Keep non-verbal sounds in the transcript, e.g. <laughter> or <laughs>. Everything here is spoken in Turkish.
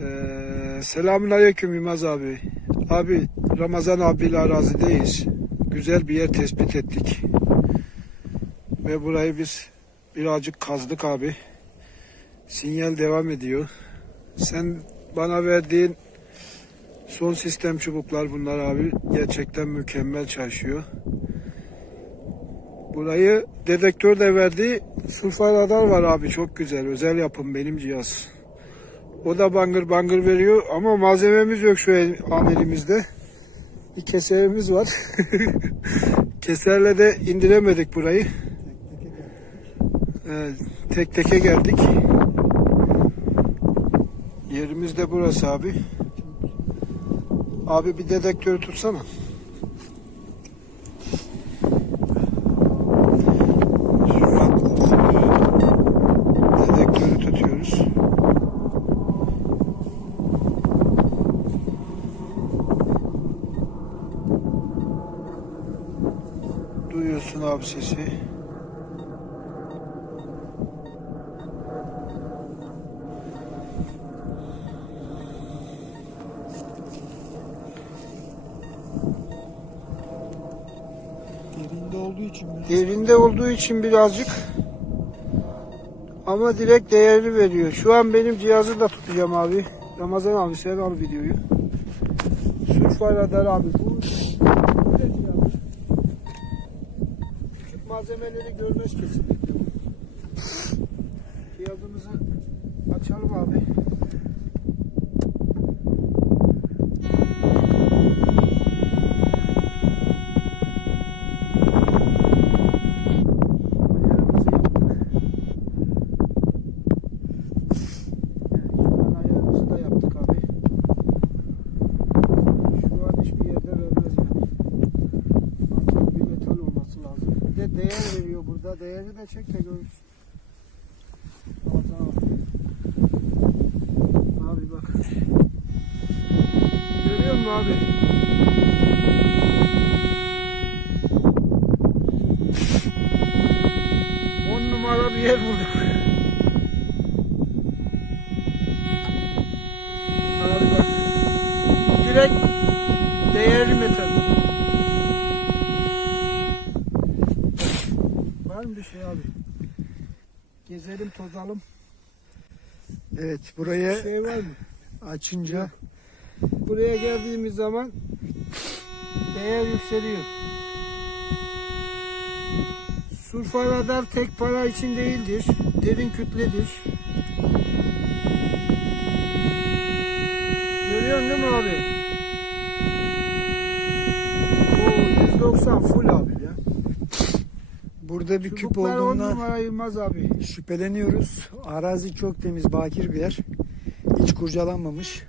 Ee, Selamun Aleyküm Yılmaz abi. Abi Ramazan abiyle arazideyiz. Güzel bir yer tespit ettik. Ve burayı biz birazcık kazdık abi. Sinyal devam ediyor. Sen bana verdiğin son sistem çubuklar bunlar abi. Gerçekten mükemmel çalışıyor. Burayı dedektör de verdi. Sulfa radar var abi çok güzel. Özel yapım benim cihaz. O da bangır bangır veriyor ama malzememiz yok şu an elimizde. Bir keserimiz var. <laughs> Keserle de indiremedik burayı. Evet, tek teke geldik. Yerimiz de burası abi. Abi bir dedektörü tutsana. Şu an dedektörü tutuyoruz. Duyuyorsun abi sesi. Derinde olduğu için mi? Yerinde olduğu için birazcık ama direkt değerli veriyor. Şu an benim cihazı da tutacağım abi. Ramazan abi sen al videoyu. Surfa radar abi. Bu ne cihaz? Malzemeleri görmez kesinlikle. bu. Cihazımızı açalım abi. Ayarımızı yaptık. Evet, şu an ayarımızı da yaptık abi. Şu an hiçbir yerde vermez yani. Ancak bir metal olması lazım. Bir de değer veriyor burada. Değeri de çek de görürsün. Abi bak. Görüyor musun abi? On numara bir yer bulduk. Abi bak. Direkt değerli metal. Var mı bir şey abi? Gezelim tozalım. Evet buraya Bir şey var mı? açınca Buraya geldiğimiz zaman değer yükseliyor. Sulfa radar tek para için değildir. Derin kütledir. Görüyorsun değil mi abi? Oo, 190 full abi. Burada bir küp Çubuklar on olduğundan numara Yılmaz abi. şüpheleniyoruz. Arazi çok temiz, bakir bir yer. Hiç kurcalanmamış.